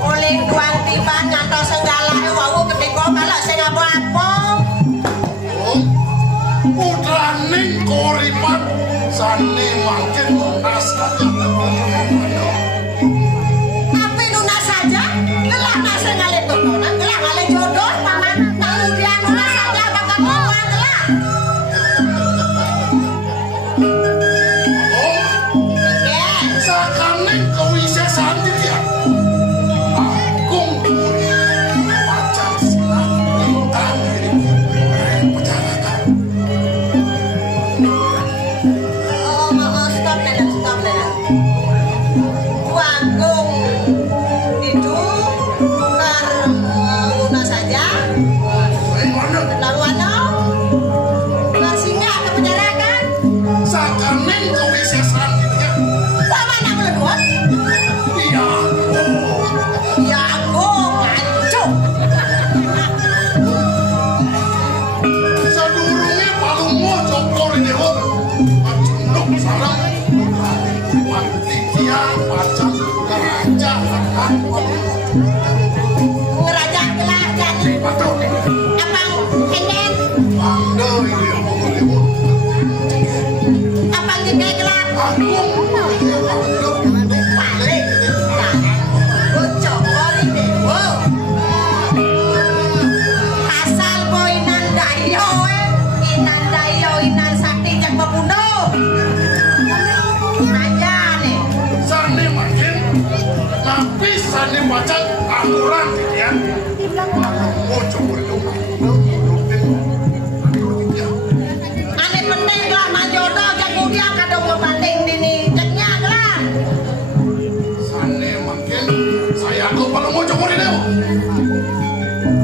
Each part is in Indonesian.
Oleh tuang tiban ngantos segala wau ketika kalau sing apa-apa. Putraning koripan sane mangkin lunas saja. Tapi lunas saja? Telah nase ngalih tutunan, telah ngalih jodoh paman. Kemudian lunas saja bakal muan telah. Sakaning kewisesan dia. Agung macam silat lintang pecahkan. Stop Nena. Agung itu lunas saja. Lalu singa ke penjarakan. Sakaning kewisesan dia. Paman yang berdua? Iya. Ya Agung, ngancuk. Sadurunge palungmu cokor ini kok. Acunduk sarang. Wantikia macam raja. Ngeraja kelah jadi. Betul. Abang Enden, Bangga ini yang mengulimu. abang juga kelah. Agung. Balik. Bocok ini. Wow. Asal po inan dayo, inan sakti jak membunuh. Aja nih. Sane makin. Tapi sane macam akuran ya. Palungmu cokor itu. Ane penting lah manjodoh jak mudia kadang mau banding dini jaknya lah. Sane makin. Saya aku palungmu cokor ini.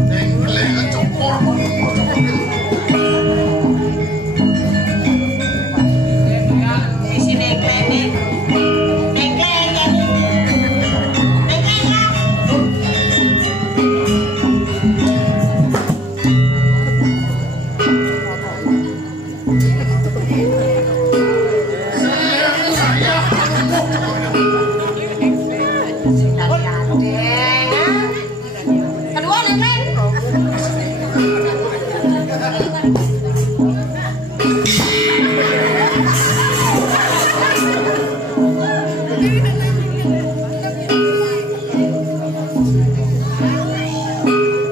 Engkelnya cokor palungmu cokor itu. Di sini klinik. Nengkleng jadi. Nengkleng lah. Saya palungmu cokor itu. Kedua nengkleng.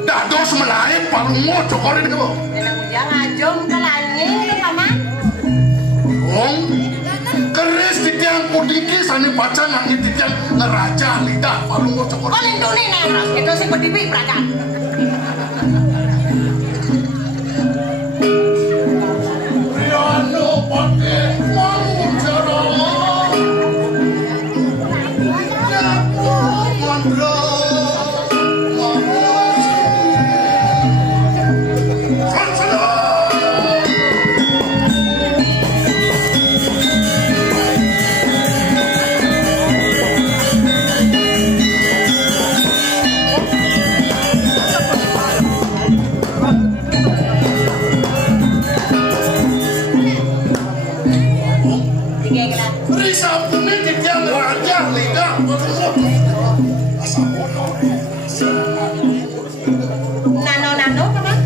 Dados menaik palungmu cokor ini kok. Nenang mudia ngajung ke langit ke paman. Om, keris tiang putiki sani pacan nangit tiang ngeraja lidah palungmu cokor. Oh lindungi neros, itu si bedipi prakan. Riano pakai manjaro. Mandro. Tiga gelas. Risa bumi di tiang raja lidah palungmu. Asal bodoh. Nano paman.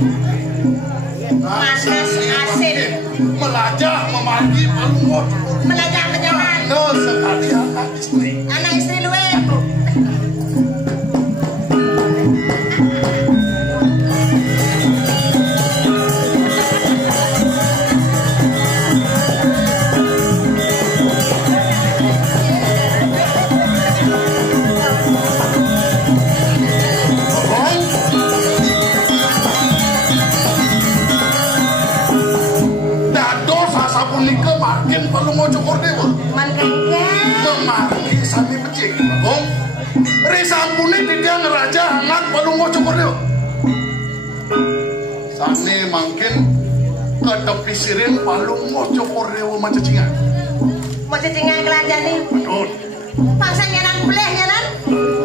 Manas asin. Melajah memagi palungmu. Melajak menjangan. No sekali anak istri. Anak istri luwe. Dados asapunika makin palungmu cokor dewa. Mangkengke. Memari sami becik, Bagong. Risampune tiang raja hangat palungmu cokor dewa. Sami mangkin ketepi sirin palungmu cokor dewa macacingan. Mau cecingan kelanjan nih. Betul. Paksa nyanan boleh nyanan.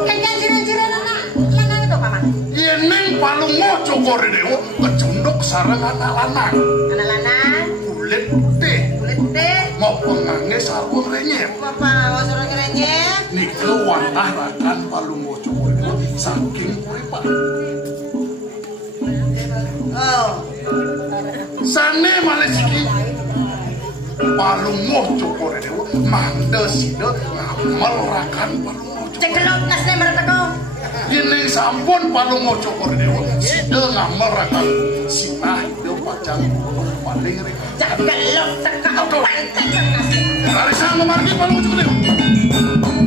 Kenyan jiran-jiran anak. Lanang itu paman. Yeneng palungmu cokor dewa kecunduk sarang anak lanang. Anak lanang. Kulit putih. Kulit putih. ngopengange sarung renyet. Bapak wasura renyet. Nike wantah rakan palungo Cokore saking kuripan. Oh. Sane malesiki palungo Cokore mandeside ngamel rakan palungo Cokore. Cekelok nasne maratako. Yen sampun palungo Cokore side ngamel rakan sinah hidup pacang paling rek. Cekelok teka pantek nasne. Larisa memargi palungo Cokore.